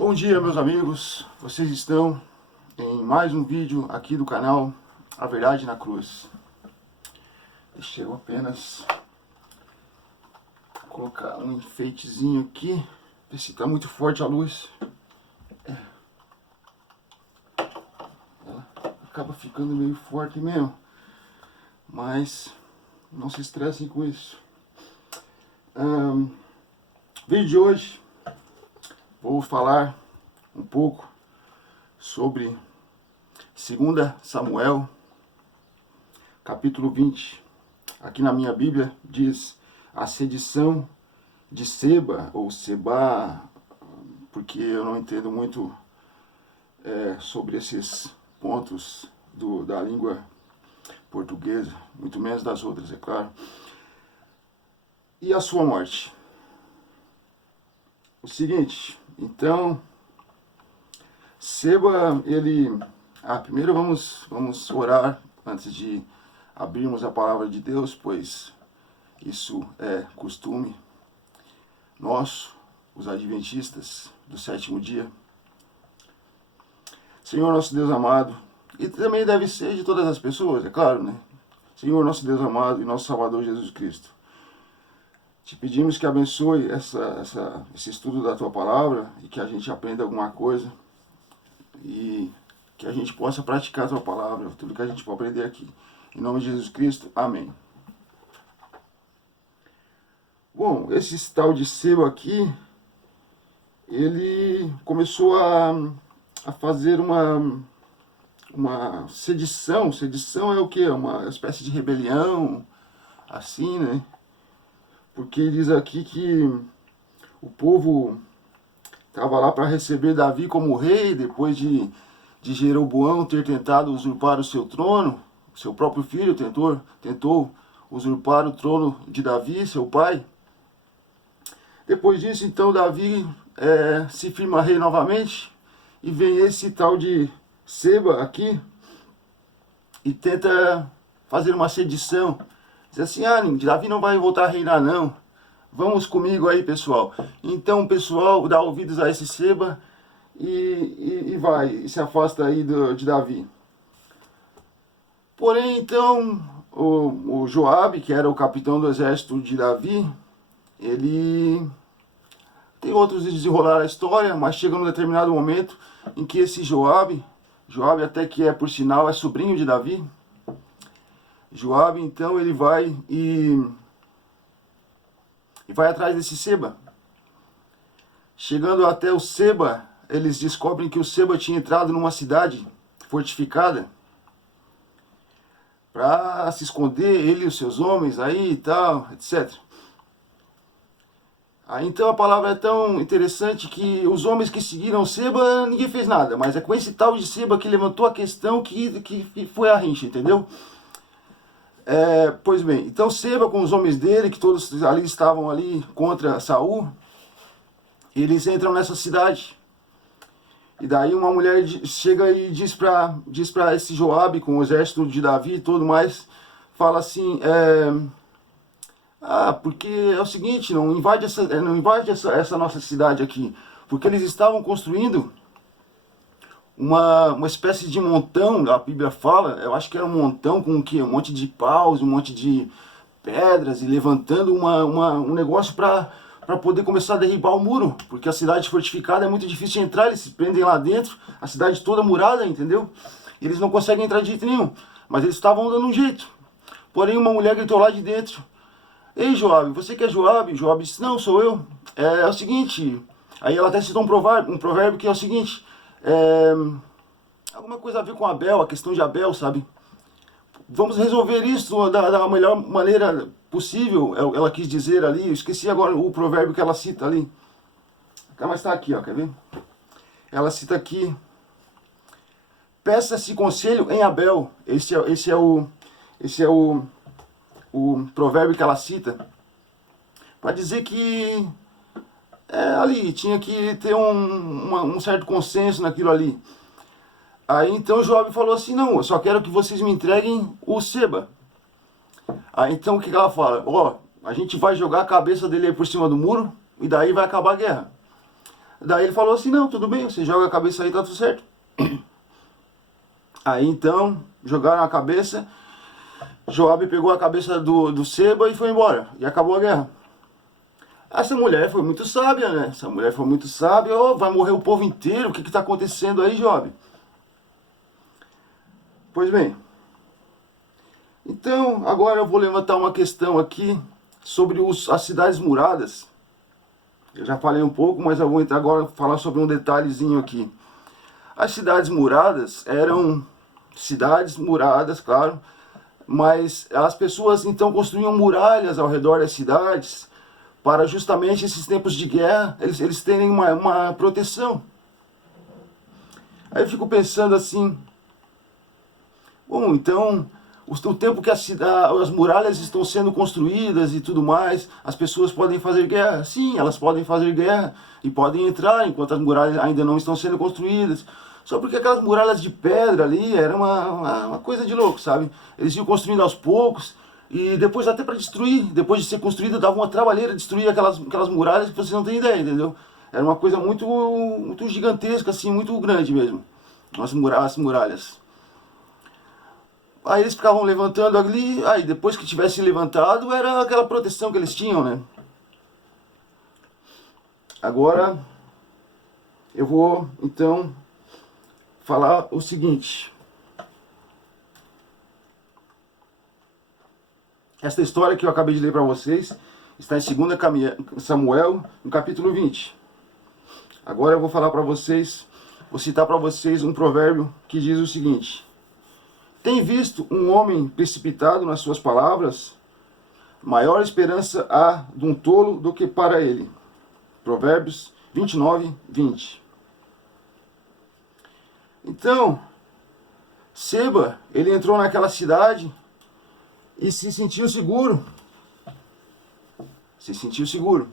Bom dia, meus amigos, vocês estão em mais um vídeo aqui do canal A Verdade na Cruz. Deixa eu apenas colocar um enfeitezinho aqui, ver se está muito forte a luz. Ela acaba ficando meio forte mesmo, mas não se estressem com isso. Vídeo de hoje vou falar um pouco sobre 2 Samuel, capítulo 20. Aqui na minha Bíblia diz a sedição de Seba, ou Seba, porque eu não entendo muito sobre esses pontos da língua portuguesa, muito menos das outras, é claro. E a sua morte. O seguinte, então, Seba, ele... primeiro vamos orar antes de abrirmos a palavra de Deus, pois isso é costume nosso, os adventistas do sétimo dia. Senhor nosso Deus amado, e também deve ser de todas as pessoas, é claro, né? Senhor nosso Deus amado e nosso Salvador Jesus Cristo, te pedimos que abençoe esse estudo da Tua Palavra e que a gente aprenda alguma coisa e que a gente possa praticar a Tua Palavra, tudo que a gente pode aprender aqui. Em nome de Jesus Cristo, amém. Bom, esse tal de Seba aqui, ele começou a fazer uma sedição. Sedição é o quê? Uma espécie de rebelião, assim, né? Porque diz aqui que o povo estava lá para receber Davi como rei, depois de Jeroboão ter tentado usurpar o seu trono. Seu próprio filho tentou usurpar o trono de Davi, seu pai. Depois disso, então, Davi se firma rei novamente, e vem esse tal de Seba aqui e tenta fazer uma sedição. Diz assim, Davi não vai voltar a reinar não, vamos comigo aí, pessoal. Então o pessoal dá ouvidos a esse Seba e se afasta aí de Davi. Porém, então, o Joabe, que era o capitão do exército de Davi, ele tem outros de desenrolar a história, mas chega num determinado momento em que esse Joabe até que é, por sinal, é sobrinho de Davi, Joabe, então, ele vai e vai atrás desse Seba. Chegando até o Seba, eles descobrem que o Seba tinha entrado numa cidade fortificada para se esconder, ele e os seus homens aí e tal, etc. Aí então a palavra é tão interessante que os homens que seguiram Seba, ninguém fez nada, mas é com esse tal de Seba que levantou a questão que foi a rincha, entendeu? Pois bem, então Seba com os homens dele, que todos ali estavam ali contra Saul, eles entram nessa cidade. E daí uma mulher chega e diz pra esse Joabe, com o exército de Davi e tudo mais, fala assim, porque é o seguinte, não invade essa nossa cidade aqui, porque eles estavam construindo uma espécie de montão, a Bíblia fala, eu acho que era um montão com o quê? Um monte de paus, um monte de pedras, e levantando um negócio para poder começar a derribar o muro, porque a cidade fortificada é muito difícil de entrar, eles se prendem lá dentro, a cidade toda murada, entendeu? E eles não conseguem entrar de jeito nenhum, mas eles estavam dando um jeito. Porém uma mulher gritou lá de dentro, ei Joabe, você que é Joabe? Joabe disse, não, sou eu. É o seguinte, aí ela até citou um provérbio que é o seguinte, alguma coisa a ver com Abel, a questão de Abel, sabe? Vamos resolver isso da melhor maneira possível, ela quis dizer ali, eu esqueci agora o provérbio que ela cita ali. Mas está aqui, ó, quer ver? Ela cita aqui, peça-se conselho em Abel, esse é o provérbio que ela cita, para dizer que ali tinha que ter um certo consenso naquilo ali. Aí então Joabe falou assim, não, eu só quero que vocês me entreguem o Seba. Aí então o que ela fala? A gente vai jogar a cabeça dele aí por cima do muro e daí vai acabar a guerra. Daí ele falou assim, não, tudo bem, você joga a cabeça aí, tá tudo certo. Aí então, jogaram a cabeça, Joabe pegou a cabeça do Seba e foi embora. E acabou a guerra. Essa mulher foi muito sábia, né? Essa mulher foi muito sábia. Oh, vai morrer o povo inteiro, o que está acontecendo aí, Joabe? Pois bem, então agora eu vou levantar uma questão aqui sobre as cidades muradas. Eu já falei um pouco, mas eu vou entrar agora falar sobre um detalhezinho aqui. As cidades muradas eram cidades muradas, claro, mas as pessoas então construíam muralhas ao redor das cidades para justamente esses tempos de guerra eles terem uma proteção. Aí eu fico pensando assim, bom, então o tempo que as muralhas estão sendo construídas e tudo mais, as pessoas podem fazer guerra? Sim, elas podem fazer guerra e podem entrar enquanto as muralhas ainda não estão sendo construídas. Só porque aquelas muralhas de pedra ali era uma coisa de louco, sabe? Eles iam construindo aos poucos e depois até para destruir, depois de ser construída, dava uma trabalheira destruir aquelas muralhas que você não tem ideia, entendeu? Era uma coisa muito gigantesca, assim, muito grande mesmo, as muralhas. Aí eles ficavam levantando ali, aí depois que tivesse levantado, era aquela proteção que eles tinham, né? Agora, eu vou, então, falar o seguinte. Esta história que eu acabei de ler para vocês está em 2 Samuel, no capítulo 20. Agora eu vou falar para vocês, vou citar para vocês um provérbio que diz o seguinte: tem visto um homem precipitado nas suas palavras? Maior esperança há de um tolo do que para ele. Provérbios 29, 20. Então, Seba, ele entrou naquela cidade e se sentiu seguro. Se sentiu seguro.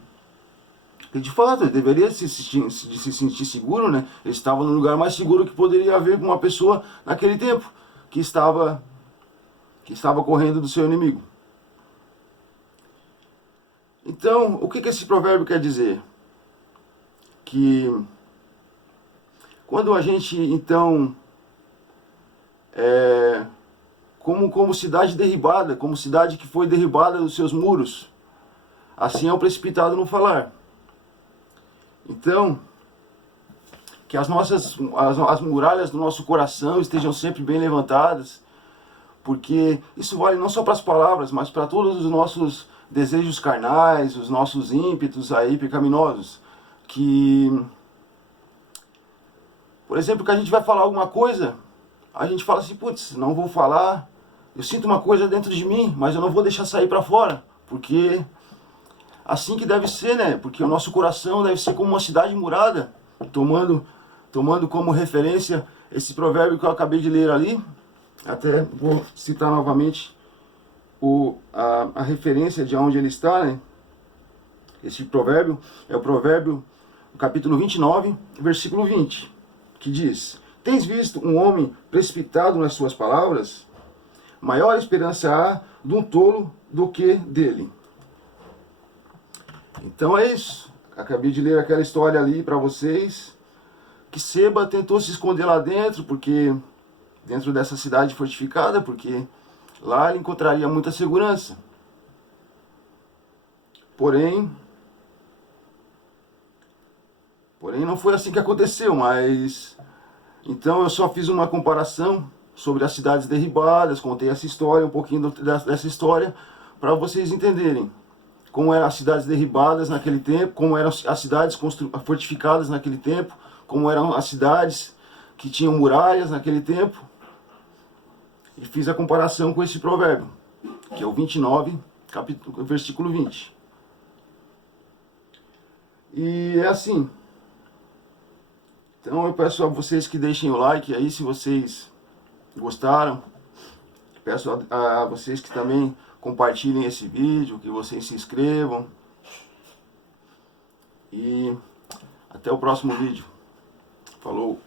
E de fato, ele deveria se sentir seguro, né? Ele estava no lugar mais seguro que poderia haver com uma pessoa naquele tempo, que estava correndo do seu inimigo. Então, o que esse provérbio quer dizer? Que quando a gente, então, como cidade derribada, como cidade que foi derribada dos seus muros, assim é o precipitado no falar. Então, que as muralhas do nosso coração estejam sempre bem levantadas, porque isso vale não só para as palavras, mas para todos os nossos desejos carnais, os nossos ímpetos aí pecaminosos. Que, por exemplo, que a gente vai falar alguma coisa, a gente fala assim, putz, não vou falar, eu sinto uma coisa dentro de mim, mas eu não vou deixar sair para fora, porque assim que deve ser, né? Porque o nosso coração deve ser como uma cidade murada, tomando como referência esse provérbio que eu acabei de ler ali. Até vou citar novamente a referência de onde ele está, né? Esse provérbio é o provérbio, no capítulo 29, versículo 20, que diz: tens visto um homem precipitado nas suas palavras? Maior esperança há de um tolo do que dele. Então é isso. Acabei de ler aquela história ali para vocês, que Seba tentou se esconder lá dentro, porque dentro dessa cidade fortificada, porque lá ele encontraria muita segurança. Porém não foi assim que aconteceu, mas então eu só fiz uma comparação sobre as cidades derribadas, contei essa história, um pouquinho dessa história, para vocês entenderem como eram as cidades derribadas naquele tempo, como eram as cidades fortificadas naquele tempo, como eram as cidades que tinham muralhas naquele tempo. E fiz a comparação com esse provérbio, que é o 29, versículo 20. E é assim. Então eu peço a vocês que deixem o like aí se vocês gostaram. Peço a vocês que também compartilhem esse vídeo, que vocês se inscrevam. E até o próximo vídeo. Falou!